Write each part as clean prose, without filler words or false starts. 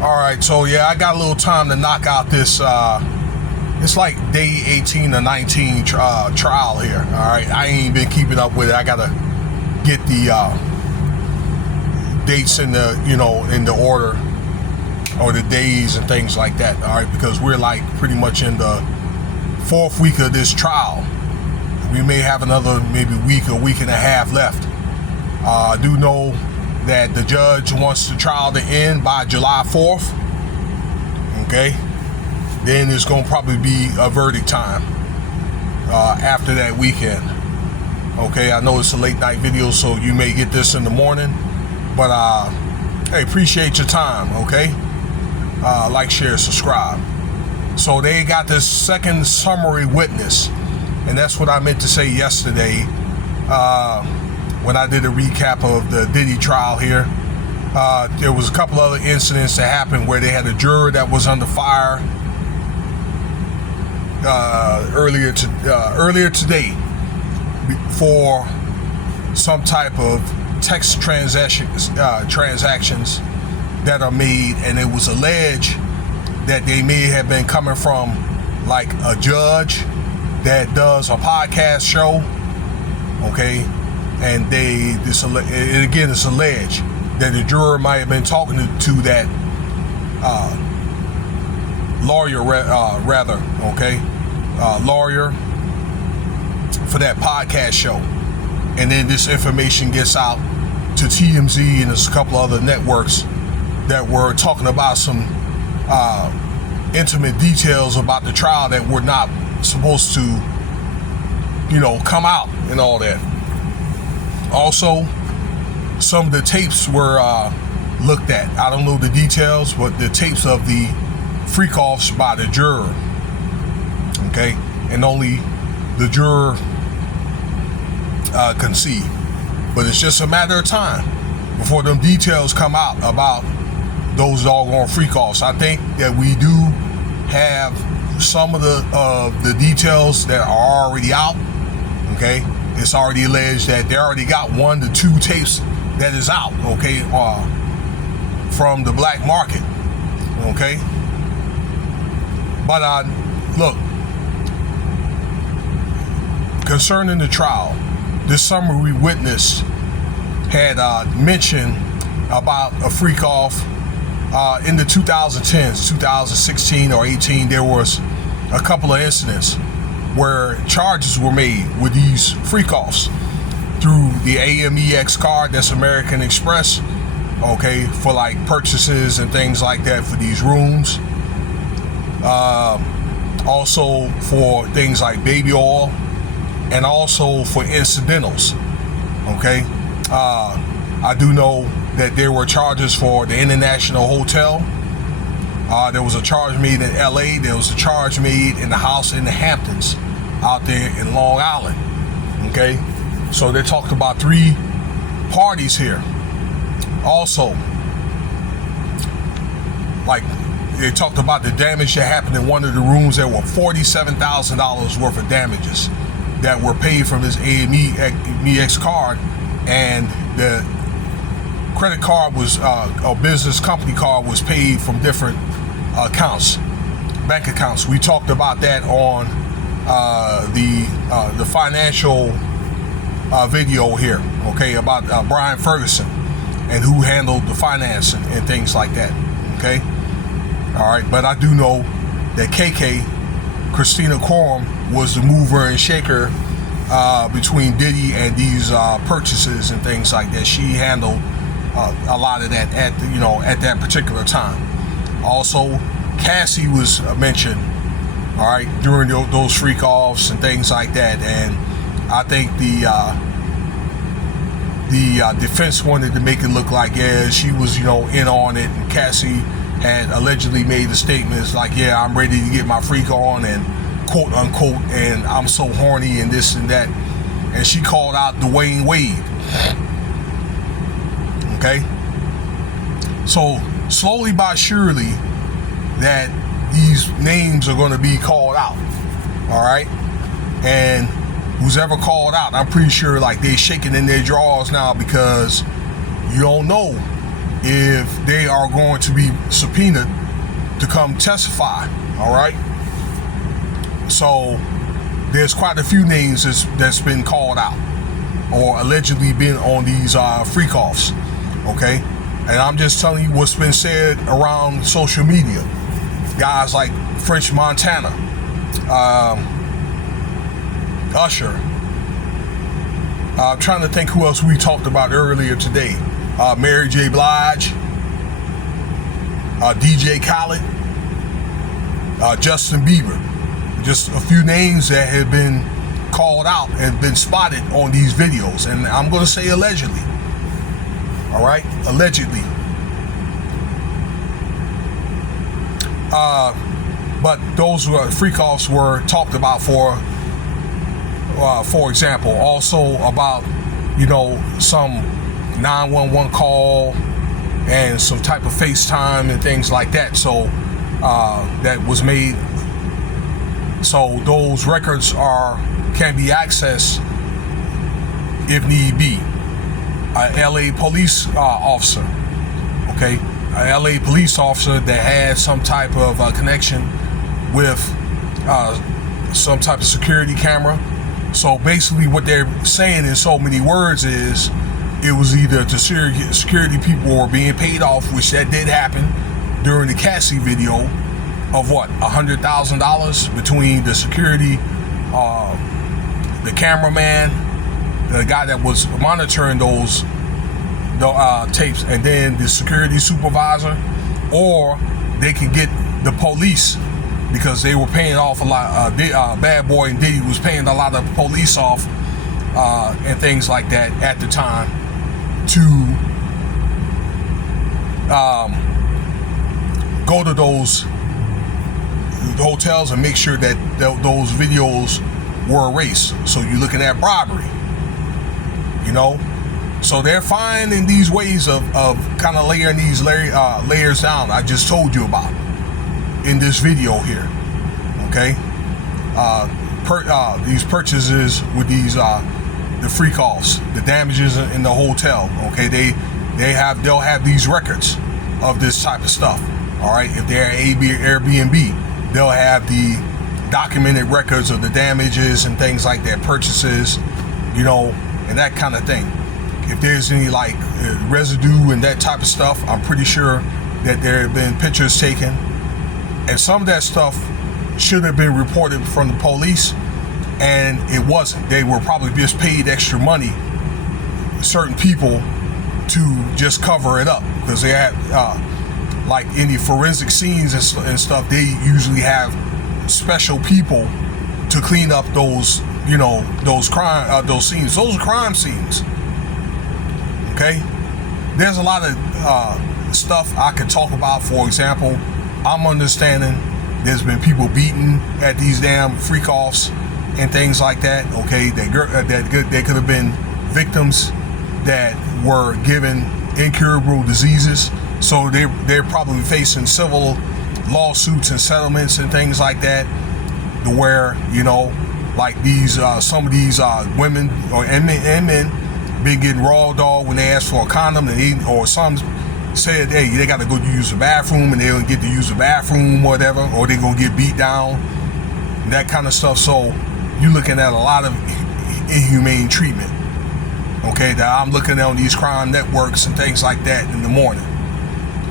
All right, so yeah, I got a little time to knock out this. It's like day 18 or 19 trial here. All right, I ain't been keeping up with it. I gotta get the dates in the in the order, or the days and things like that. All right, because we're like pretty much in the 4th week of this trial. We may have another maybe week or week and a half left. I do know that the judge wants the trial to end by July 4th. Okay, then it's gonna probably be a verdict time after that weekend. Okay, I know it's a late night video, so you may get this in the morning, but hey, appreciate your time. Okay, like, share, subscribe. So they got this second summary witness, and that's what I meant to say yesterday when I did a recap of the Diddy trial here. There was a couple other incidents that happened where they had a juror that was under fire earlier today for some type of text transactions that are made, and it was alleged that they may have been coming from like a judge that does a podcast show. Okay, and it's alleged that the juror might have been talking to that lawyer, lawyer for that podcast show. And then this information gets out to TMZ and there's a couple other networks that were talking about some intimate details about the trial that were not supposed to, come out and all that. Also, some of the tapes were looked at. I don't know the details, but the tapes of the freakoffs by the juror. Okay, and only the juror can see. But it's just a matter of time before them details come out about those doggone freakoffs. I think that we do have some of the details that are already out. Okay, it's already alleged that they already got 1 to 2 tapes that is out, okay, from the black market, okay. But look, concerning the trial, this summary witness had mentioned about a freak off in the 2010s, 2016 or 18. There was a couple of incidents where charges were made with these freak offs through the AMEX card, that's American Express, okay, for like purchases and things like that for these rooms. Also for things like baby oil, and also for incidentals, okay. I do know that there were charges for the International Hotel. There was a charge made in LA. There was a charge made in the house in the Hamptons out there in Long Island, okay. So they talked about 3 parties here. Also, like, they talked about the damage that happened in one of the rooms. There were $47,000 worth of damages that were paid from this AMEX card, and the credit card was, a business company card was paid from different accounts, bank accounts. We talked about that on the financial video here, okay, about Brian Ferguson and who handled the finance and things like that, okay. All right, but I do know that Christina Quorum, was the mover and shaker between Diddy and these purchases and things like that. She handled a lot of that at that particular time. Also, Cassie was mentioned, all right, during those freak offs and things like that, and I think the defense wanted to make it look like, yeah, she was, in on it, and Cassie had allegedly made the statements like, yeah, I'm ready to get my freak on, and quote unquote, and I'm so horny and this and that, and she called out Dwayne Wade. Okay, so slowly but surely that these names are going to be called out, all right, and who's ever called out, I'm pretty sure like they're shaking in their drawers now, because you don't know if they are going to be subpoenaed to come testify. All right. So there's quite a few names that's been called out or allegedly been on these freakoffs. Okay. And I'm just telling you what's been said around social media. Guys like French Montana, Usher. I'm trying to think who else we talked about earlier today. Mary J. Blige, DJ Khaled, Justin Bieber. Just a few names that have been called out and been spotted on these videos. And I'm going to say allegedly. All right, allegedly. But those freakoffs were talked about for example, also about, you know, some 911 call and some type of FaceTime and things like that. So that was made. So those records can be accessed if need be. A LA police officer, okay, a LA police officer that had some type of connection with some type of security camera. So basically what they're saying in so many words is it was either the security people were being paid off, which that did happen during the Cassie video, of what, $100,000 between the security, the cameraman, the guy that was monitoring those tapes, and then the security supervisor, or they could get the police, because they were paying off a lot. Bad Boy and Diddy was paying a lot of police off and things like that at the time to go to those hotels and make sure that those videos were erased. So you're looking at bribery, you know. So they're finding these ways of kind of layering these layers down. I just told you about in this video here. Okay, these purchases with these the freakoffs, the damages in the hotel. Okay, they'll have these records of this type of stuff. All right, if they're Airbnb, they'll have the documented records of the damages and things like that, purchases, you know, and that kind of thing. If there's any like residue and that type of stuff, I'm pretty sure that there have been pictures taken, and some of that stuff should have been reported from the police, and it wasn't. They were probably just paid extra money, certain people, to just cover it up, because they had like in the forensic scenes and stuff, they usually have special people to clean up those, you know, those scenes. Those are crime scenes. Okay, there's a lot of stuff I could talk about. For example, I'm understanding there's been people beaten at these damn freakoffs and things like that. Okay, they could have been victims that were given incurable diseases, so they're probably facing civil lawsuits and settlements and things like that. To where, you know, like these some of these women and men been getting raw dog when they ask for a condom, and or some said, hey, they got to go use the bathroom, and they don't get to use the bathroom, whatever, or they gonna get beat down, that kind of stuff. So you're looking at a lot of inhumane treatment, okay, that I'm looking at on these crime networks and things like that in the morning.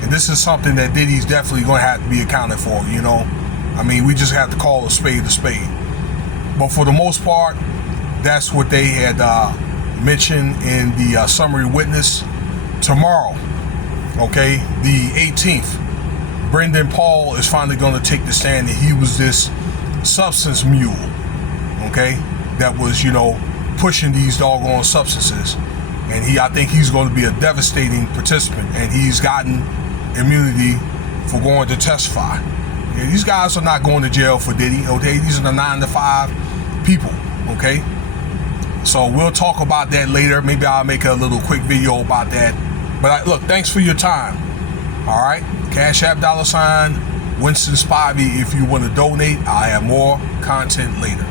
And this is something that Diddy's definitely going to have to be accounted for, you know. I mean, we just have to call a spade a spade. But for the most part, that's what they had mentioned in the summary witness. Tomorrow, okay, the 18th, Brendan Paul is finally going to take the stand that he was this substance mule, okay, that was, you know, pushing these doggone substances. And I think he's going to be a devastating participant, and he's gotten immunity for going to testify. Yeah, these guys are not going to jail for Diddy, okay? These are the 9-to-5 people, okay? So we'll talk about that later. Maybe I'll make a little quick video about that. But look, thanks for your time. All right, Cash App $, Winston Spivey. If you want to donate, I have more content later.